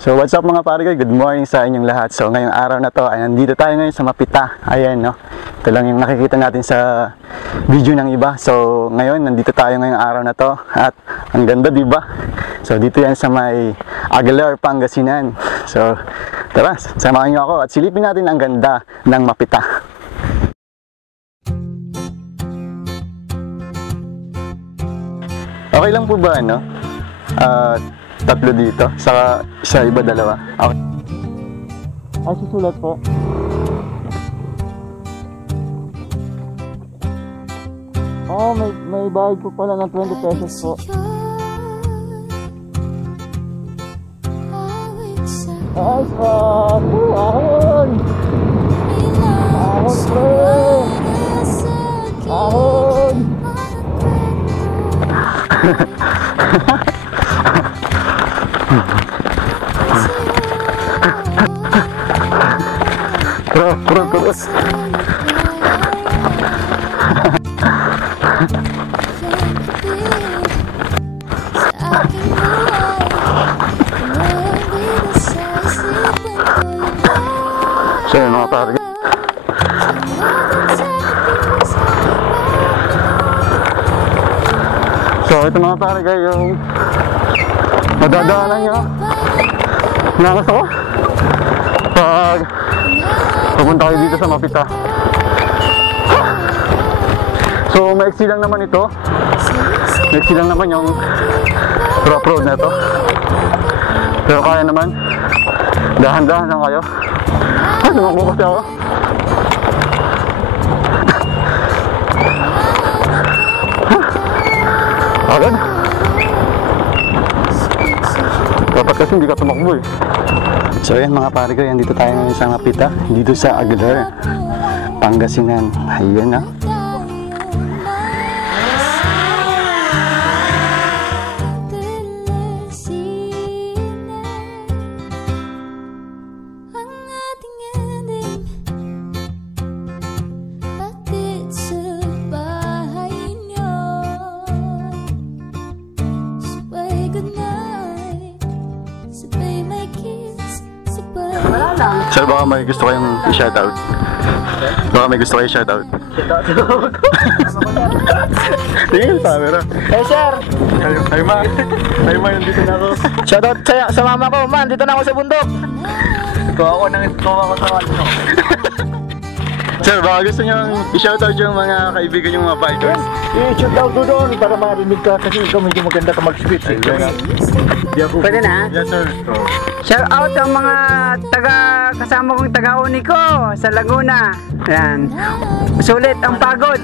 So what's up mga pare, good morning sa inyong lahat. So ngayong araw na to ay nandito tayo ngayon sa Mapita. Ayan no. Ito lang yung nakikita natin sa video ng iba. So ngayon nandito tayo ngayong araw na to at ang ganda, di ba? So dito yan sa may Aguilar, Pangasinan. So tara, samahan niyo ako at silipin natin ang ganda ng Mapita. Okay lang po ba ano? Tatlo dito, saka isa iba dalawa. Okay. Susulat po. Oh, may bayad po pala ng 20 pesos po. Ay, ahon! Ahon, pre! Ahon! Terus. Saya mga pare. So ito mga pare yung madadaanan nyo. Nakas ako pag pupunta kayo dito sa Mapita. So maiksi lang naman ito. Maiksi lang naman yung rough road na ito. Pero kaya naman. Dahan-dahan lang kayo. Sumakbo kasi ako. Agad. Dapat kasi hindi ka tumakbo eh. So yan mga pare ko, yan dito tayo ngayon sa Mapita, dito sa Aguilar, Pangasinan. Ayan na. Sir, baka may gusto kayong i-shoutout. Baka may gusto kayong shoutout. Tingin sa camera. Hey sir! Ay ma, nandito na ako. Shoutout sa mama ko, man, dito na ako sa bundok. Kuha ko sa ano. Sir, baka gusto nyo i-shoutout yung mga kaibigan yung mga bikers. I-shoutout ko doon para marinig ka kasi ikaw medyo maganda ka mag-speech. Pwede na? Yes sir. Shout out ang mga kasama kong taga-uni ko sa Laguna. Yan. Sulit ang pagod.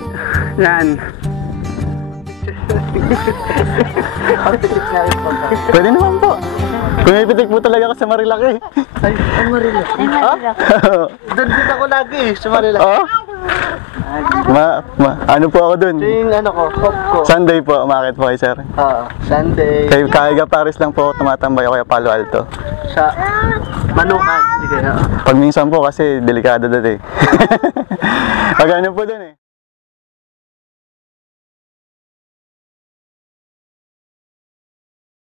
Yan. Pwede naman po. Pumipitik po talaga ako sa Marilaki. Ay, Marilaki? Doon din ako lagi sa Marilaki. Oo? Ano po ako dun? Yung ano ko, hop ko. Sunday po, umakit po kayo sir. Sunday. Kay Kaiga Paris lang po tumatambay ako kaya Palo Alto. Sa Manukan, hindi kaya. Pag minsan po kasi delikado dun eh. Pag ano po dun eh.